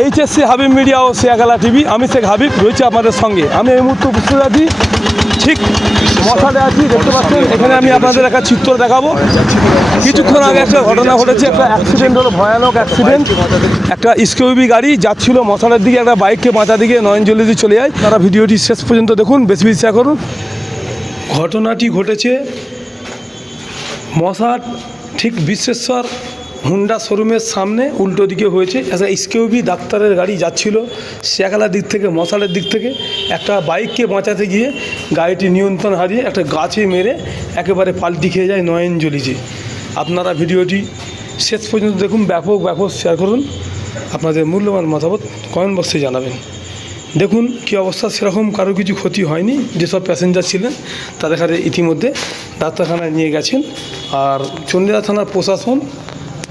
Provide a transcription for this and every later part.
HSC Habib media ও শেয়াখালা TV, আমি শেখ হাবিব রয়েছে আপনাদের সঙ্গে। আমি এই মুহূর্তে উপস্থিত আছি ঠিক মশালে আছি, দেখতে পাচ্ছেন। এখানে আমি আপনাদের একটা চিত্র দেখাবো। কিছুক্ষণ আগে একটা ঘটনা ঘটেছে, একটা অ্যাক্সিডেন্ট হলো, ভয়ানক অ্যাক্সিডেন্ট। একটা স্কিউবি গাড়ি যাচ্ছিল মশালের দিকে, একটা বাইককে বাঁচা দিকে নয়নজলি দিয়ে চলে যায়। তারা ভিডিওটি শেষ পর্যন্ত দেখুন, বেশি বেশি শেয়ার করুন। ঘটনাটি ঘটেছে মশার ঠিক বিশ্বেশ্বর হুন্ডা শোরুমের সামনে, উল্টো দিকে হয়েছে। একটা স্কিউবি ডাক্তারের গাড়ি যাচ্ছিল শেয়াখালার দিক থেকে মশালের দিক থেকে। একটা বাইককে বাঁচাতে গিয়ে গাড়িটি নিয়ন্ত্রণ হারিয়ে একটা গাছে মেরে একেবারে পাল্টি খেয়ে যায় নয়নজলিতে। আপনারা ভিডিওটি শেষ পর্যন্ত দেখুন, ব্যাপক শেয়ার করুন। আপনাদের মূল্যবান মতামত কমেন্ট বক্সে জানাবেন। দেখুন কী অবস্থা, সেরকম কারো কিছু ক্ষতি হয়নি। যেসব প্যাসেঞ্জার ছিলেন তাদের ইতিমধ্যে ডাক্তারখানায় নিয়ে গেছেন। আর চন্ডিদা থানার প্রশাসন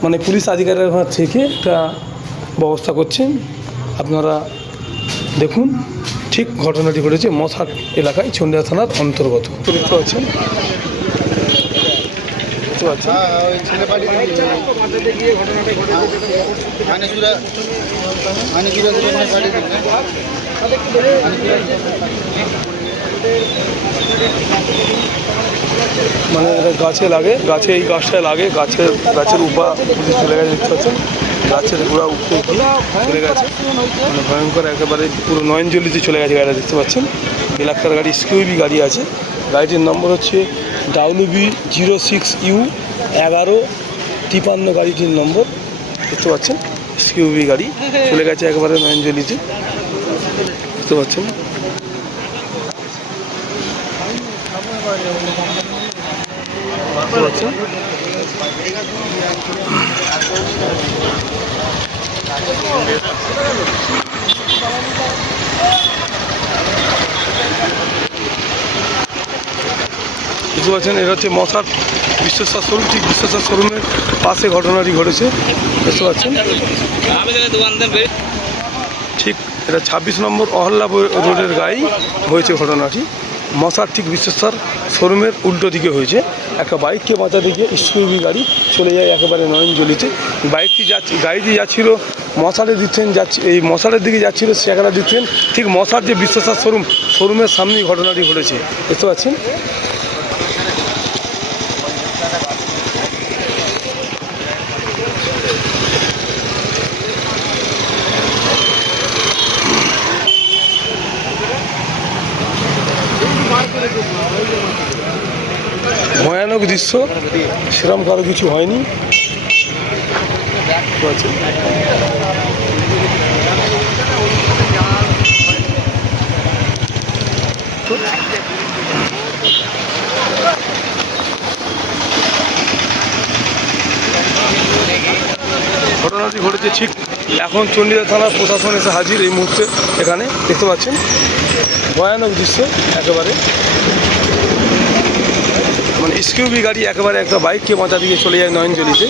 মানে পুলিশ আধিকারিকরা থেকে একটা ব্যবস্থা করছেন। আপনারা দেখুন, ঠিক ঘটনাটি ঘটেছে মশাট এলাকায়, চন্ডিদা থানার অন্তর্গত। দেখতে পাচ্ছেন, মানে গাছে লাগে, গাছে এই গাছটায় লাগে, গাছের উপা চলে গেছে। দেখতে পাচ্ছেন গাছের গোড়া উপরে চলে গেছে, মানে ভয়ঙ্কর একেবারে পুরো নয়নজলিতে চলে গেছে গাড়িটা। দেখতে পাচ্ছেন এলাকার গাড়ি, স্কিউবি গাড়ি আছে। গাড়িটির নম্বর হচ্ছে WB06U 1153 গাড়িটির নম্বর। দেখতে পাচ্ছেন স্কিউবি গাড়ি চলে গেছে একেবারে নয়নজলিতে। দেখতে পাচ্ছেন এটা হচ্ছে মশার বিশ্বেশ্বর শোরুম। ঠিক বিশ্বেশ্বর শোরুমের পাশে ঘটনাটি ঘটেছে। বুঝতে পারছেন, ঠিক এটা 26 নম্বর অহল্লা রোডের গায়ে হয়েছে ঘটনাটি। মশার ঠিক বিশ্বেশ্বর শোরুমের উল্টো দিকে হয়েছে। একটা বাইককে বাঁচাতে গিয়ে স্কিউবি গাড়ি চলে যায় একেবারে নয়নজলিতে। গাড়িটি যাচ্ছিল মশালের দিচ্ছেন, এই মশালের দিকে যাচ্ছিল শেয়াখালা দিচ্ছেন। ঠিক মশার যে বিশ্বেশ্বর শোরুমের সামনেই ঘটনাটি ঘটেছে। দেখতে পাচ্ছেন ভয়ানক দৃশ্য, সেরকম কারো কিছু হয়নি। ঘটনাটি ঘটেছে ঠিক এখন চন্ডিদা থানার প্রশাসন এসে হাজির এই মুহূর্তে এখানে। দেখতে পাচ্ছেন ভয়ানক দৃশ্য একেবারে, মানে স্কিউবি গাড়ি একেবারে একটা বাইককে বাঁচা দিয়ে চলে যায় নয়নজলিতে।